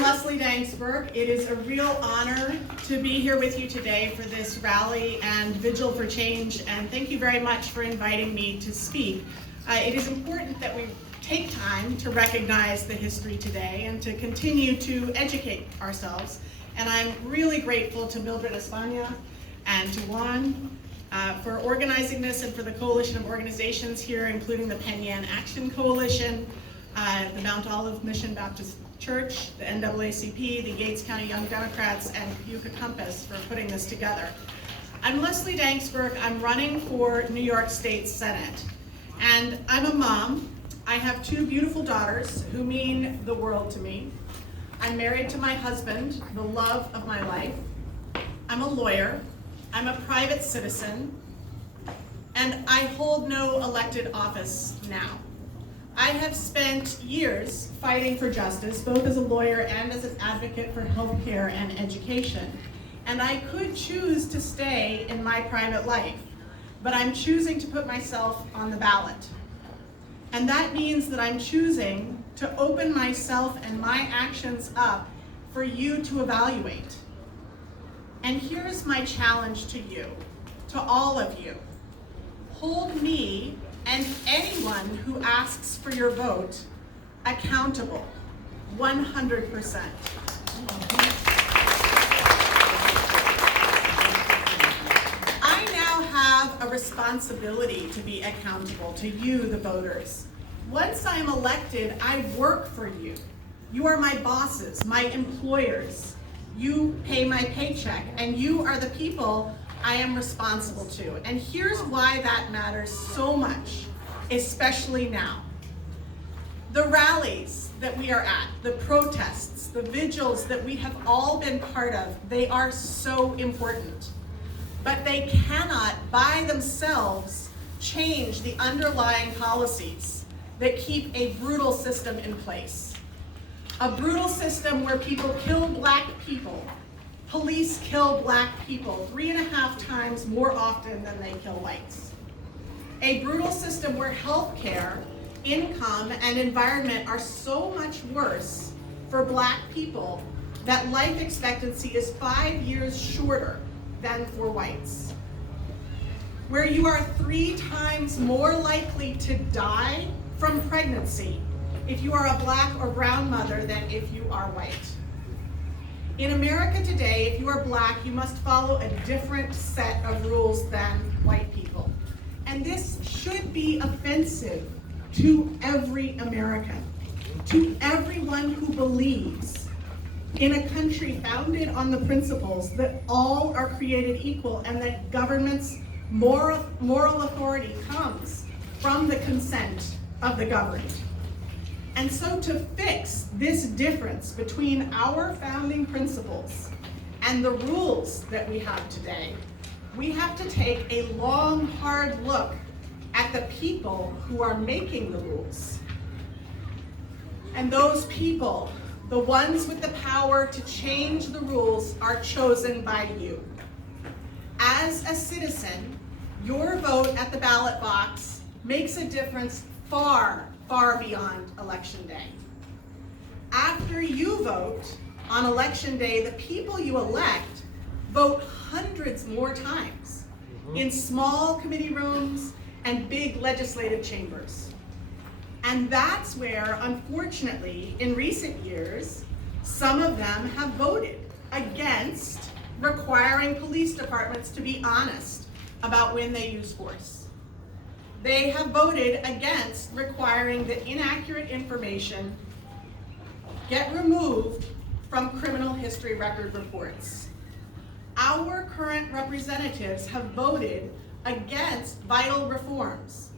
I'm Leslie Dangsberg. It is a real honor to be here with you today for this rally and Vigil for Change, and thank you very much for inviting me to speak. It is important that we take time to recognize the history today and to continue to educate ourselves. And I'm really grateful to Mildred España and to Juan for organizing this, and for the coalition of organizations here, including the Yann Action Coalition, the Mount Olive Mission Baptist Church, the NAACP, the Yates County Young Democrats, and Yucca Compass for putting this together. I'm Leslie Dangsberg. I'm running for New York State Senate. And I'm a mom. I have two beautiful daughters who mean the world to me. I'm married to my husband, the love of my life. I'm a lawyer. I'm a private citizen. And I hold no elected office now. I have spent years fighting for justice, both as a lawyer and as an advocate for healthcare and education. And I could choose to stay in my private life, but I'm choosing to put myself on the ballot. And that means that I'm choosing to open myself and my actions up for you to evaluate. And here's my challenge to you, to all of you. Hold me and anyone who asks for your vote accountable, 100%. I now have a responsibility to be accountable to you, the voters. Once I'm elected, I work for you. You are my bosses, my employers. You pay my paycheck, and you are the people I am responsible to. And here's why that matters so much, especially now. The rallies that we are at, the protests, the vigils that we have all been part of, they are so important. But they cannot, by themselves, change the underlying policies that keep a brutal system in place. A brutal system where people kill Black people. Police kill Black people 3.5 times more often than they kill whites. A brutal system where healthcare, income, and environment are so much worse for Black people that life expectancy is 5 years shorter than for whites. Where you are 3 times more likely to die from pregnancy if you are a Black or brown mother than if you are white. In America today, if you are Black, you must follow a different set of rules than white people. And this should be offensive to every American, to everyone who believes in a country founded on the principles that all are created equal and that government's moral authority comes from the consent of the governed. And so to fix this difference between our founding principles and the rules that we have today, we have to take a long, hard look at the people who are making the rules. And those people, the ones with the power to change the rules, are chosen by you. As a citizen, your vote at the ballot box makes a difference far beyond Election Day. After you vote on Election Day, the people you elect vote hundreds more times in small committee rooms and big legislative chambers. And that's where, unfortunately, in recent years, some of them have voted against requiring police departments to be honest about when they use force. They have voted against requiring that inaccurate information get removed from criminal history record reports. Our current representatives have voted against vital reforms,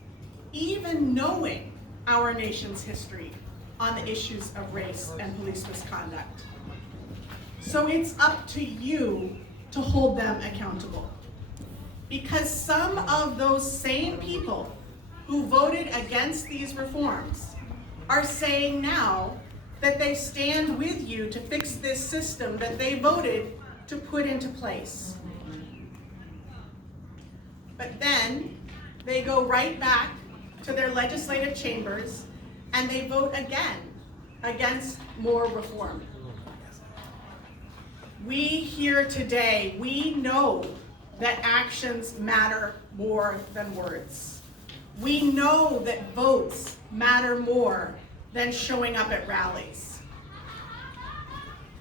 even knowing our nation's history on the issues of race and police misconduct. So it's up to you to hold them accountable. Because some of those same people who voted against these reforms are saying now that they stand with you to fix this system that they voted to put into place. But then they go right back to their legislative chambers and they vote again against more reform. We here today, we know that actions matter more than words. We know that votes matter more than showing up at rallies.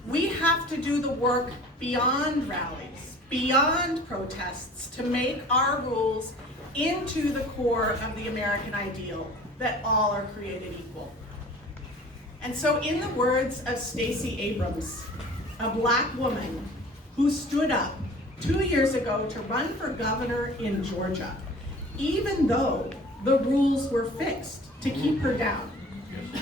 We have to do the work beyond rallies, beyond protests, to make our rules into the core of the American ideal, that all are created equal. And so in the words of Stacey Abrams, a Black woman who stood up 2 years ago to run for governor in Georgia, even though the rules were fixed to keep her down,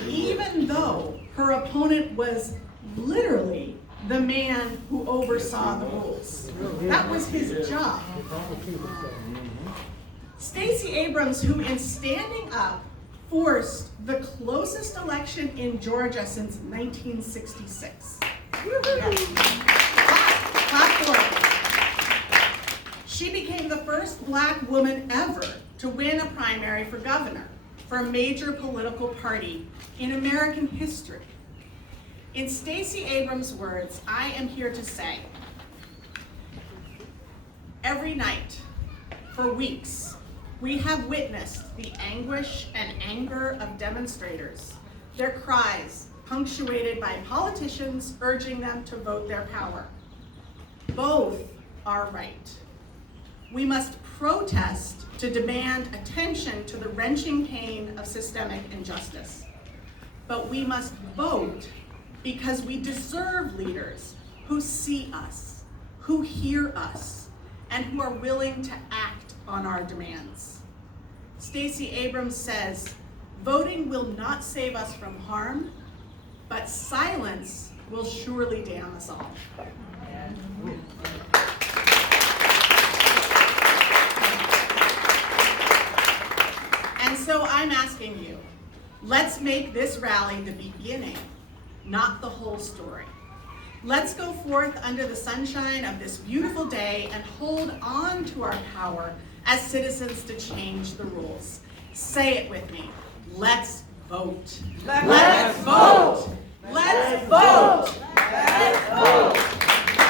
even though her opponent was literally the man who oversaw the rules. That was his job. Stacey Abrams, who in standing up forced the closest election in Georgia since 1966. Clap for her. She became the first Black woman ever to win a primary for governor for a major political party in American history. In Stacey Abrams' words, I am here to say, every night, for weeks, we have witnessed the anguish and anger of demonstrators, their cries punctuated by politicians urging them to vote their power. Both are right. We must protest to demand attention to the wrenching pain of systemic injustice. But we must vote because we deserve leaders who see us, who hear us, and who are willing to act on our demands. Stacey Abrams says, voting will not save us from harm, but silence will surely damn us all. And so I'm asking you, let's make this rally the beginning, not the whole story. Let's go forth under the sunshine of this beautiful day and hold on to our power as citizens to change the rules. Say it with me. Let's vote. Let's vote. Let's vote. Let's vote.